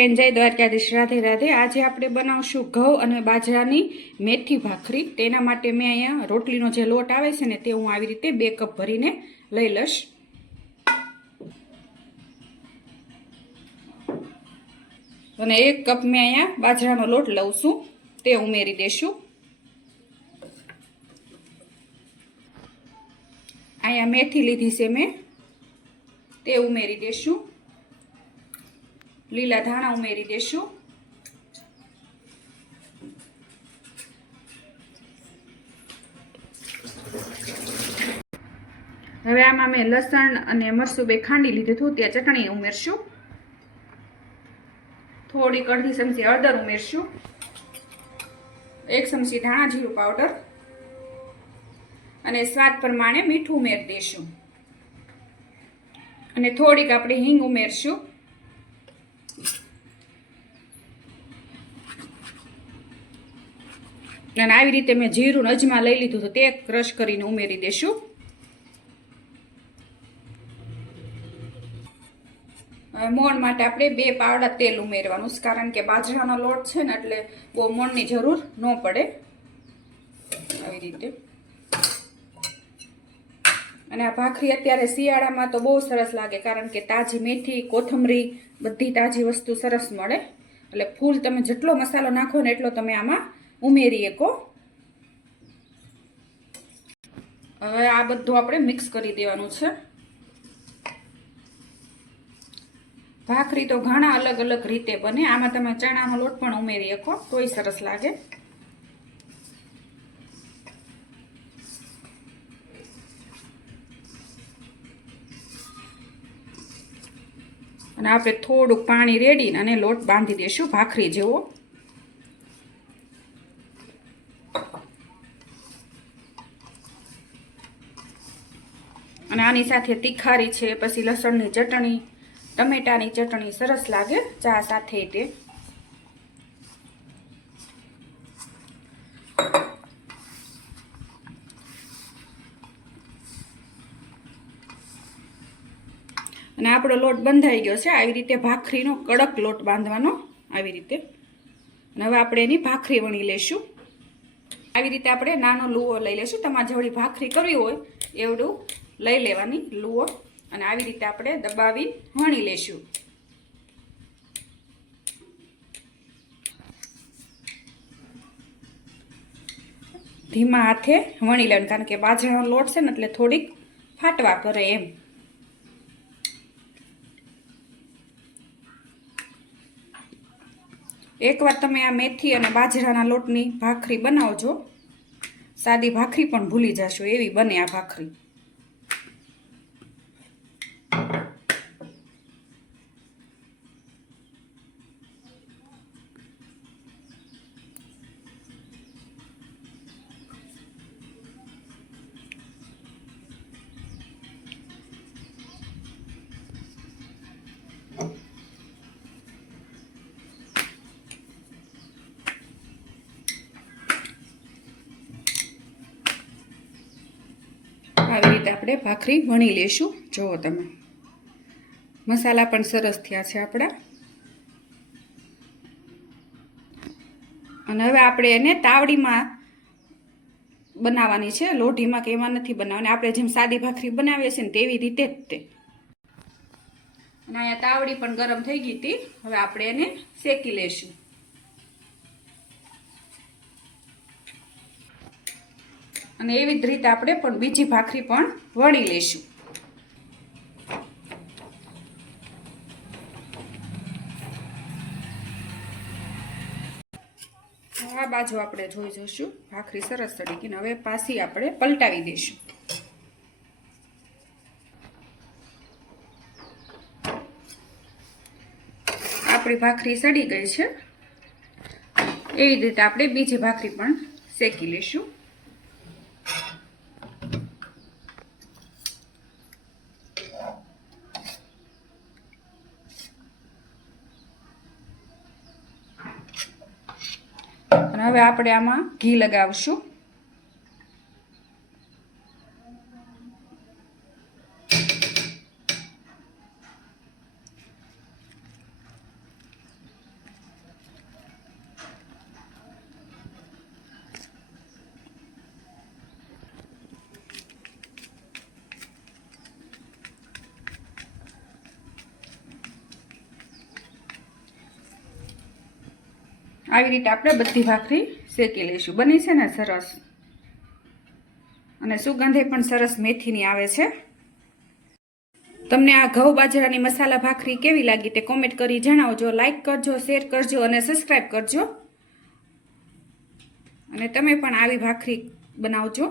જય દ્વારકાધીશ, રાધે રાધે। આજે આપણે બનાવશું ઘઉં અને બાજરાની મેથી ભાખરી। તેના માટે મેં અહીંયા રોટલીનો જે લોટ આવે છે ને તે હું આવી રીતે 2 કપ ભરીને લઈ લઈશ। અને 1 કપ મેં અહીંયા બાજરાનો લોટ લઉં છું, તે ઉમેરી દેશું। અહીંયા મેથી લીધી છે મેં, તે ઉમેરી દેશું। લીલા ધાણા ઉમેરી દેશું। હવે આમાં મેં લસણ અને મરચું બે ખાંડી લીધું હતું, ત્યાં ચટણી ઉમેરશું। થોડીક અડધી ચમચી હળદર ઉમેરશું। 1 ચમચી ધાણા જીરું પાવડર અને સ્વાદ પ્રમાણે મીઠું ઉમેરી દેશું। અને થોડીક આપણે હિંગ ઉમેરશું। અને આવી રીતે મેં જીરું અજમા લઈ લીધું તો તે ક્રશ કરીને ઉમેરી દેશું। મોણ માટે આપણે 2 પાવડા તેલ ઉમેરવાનું છે, કારણ કે બાજરાનો લોટ છે ને એટલે બહુ મોણની જરૂર ન પડે। આવી રીતે અને આ ભાખરી અત્યારે શિયાળામાં તો બહુ સરસ લાગે, કારણ કે તાજી મેથી, કોથમરી બધી તાજી વસ્તુ સરસ મળે। એટલે ફૂલ તમે જેટલો મસાલો નાખો ને એટલો તમે આમાં ઉમેરી શકો। હવે આ બધું આપણે મિક્સ કરી દેવાનું છે। ભાખરી તો ઘણા અલગ અલગ રીતે બને, આમાં તમે ચણાનો લોટ પણ ઉમેરી શકો તોય સરસ લાગે। અને આપણે થોડુંક પાણી રેડીને અને લોટ બાંધી દેશું ભાખરી જેવો। અને આની સાથે તીખારી છે, પછી લસણની ચટણી, ટમેટાની ચટણી સરસ લાગે ચા સાથે। તે અને આપણો લોટ બંધાઈ ગયો છે। આવી રીતે ભાખરીનો કડક લોટ બાંધવાનો, આવી રીતે। અને હવે આપણે એની ભાખરી વણી લેશું। આવી રીતે આપણે નાનો લુવો લઈ લેશું, તમારે જેવડી ભાખરી કરવી હોય એવડું લઈ લેવાની લુવો। અને આવી રીતે આપણે દબાવી વણી લેશું। ધીમા હાથે વણી લેવાનું, કારણ કે બાજરાનો લોટ છે ને એટલે થોડીક ફાટવા કરે એમ। એકવાર તમે આ મેથી અને બાજરાના લોટની ભાખરી બનાવજો, સાદી ભાખરી પણ ભૂલી જશો એવી બને આ ભાખરી। આવી રીતે આપણે ભાખરી વણી લેશું। જુઓ તમે, મસાલા પણ સરસ થયા છે આપણા। અને હવે આપણે એને તાવડીમાં બનાવવાની છે, લોઢીમાં કે એમાં નથી બનાવવાની। આપણે જેમ સાદી ભાખરી બનાવીએ છીએ ને તેવી રીતે જ તે। અને અહીંયા તાવડી પણ ગરમ થઈ ગઈ હતી, હવે આપણે એને શેકી લેશું। અને એવી જ રીતે આપણે પણ બીજી ભાખરી પણ વણી લેશું। આ બાજુ આપણે જોઈ જોઈશું, ભાખરી સરસ ચડી ગઈ। હવે પાછી આપણે પલટાવી દઈશું। આપણી ભાખરી સડી ગઈ છે, એવી રીતે આપણે બીજી ભાખરી પણ શેકી લેશું। અને હવે આપણે આમાં ઘી લગાવશું। આવી રીતે આપણે બધી ભાખરી શેકી લઈશું. બની છે ને સરસ, અને સુગંધે પણ સરસ મેથીની આવે છે. તમને આ ઘઉં બાજરાની મસાલા ભાખરી કેવી લાગી તે કોમેન્ટ કરી જણાવજો. લાઈક કરજો, શેર કરજો અને સબસ્ક્રાઈબ કરજો. અને તમે પણ આવી ભાખરી બનાવજો.